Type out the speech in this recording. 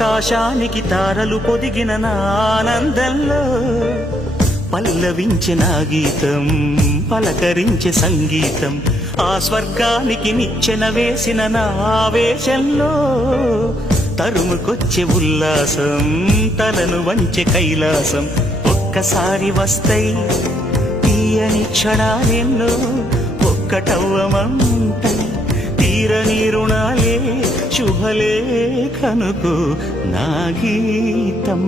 ఆకాశానికి తారలు పొదిగిన నా ఆనందంలో పల్లవించే నా గీతం, పలకరించే సంగీతం, ఆ స్వర్గానికి నిచ్చెన వేసిన నా ఆవేశంలో తరుముకొచ్చే ఉల్లాసం, తలను వంచే కైలాసం. ఒక్కసారి వస్తాయి తీయని క్షణాలెన్నో, ఒక్కటవ్వమంటాయి తీరని రుణాలే, శుభలేఖనుకు నా గీతం.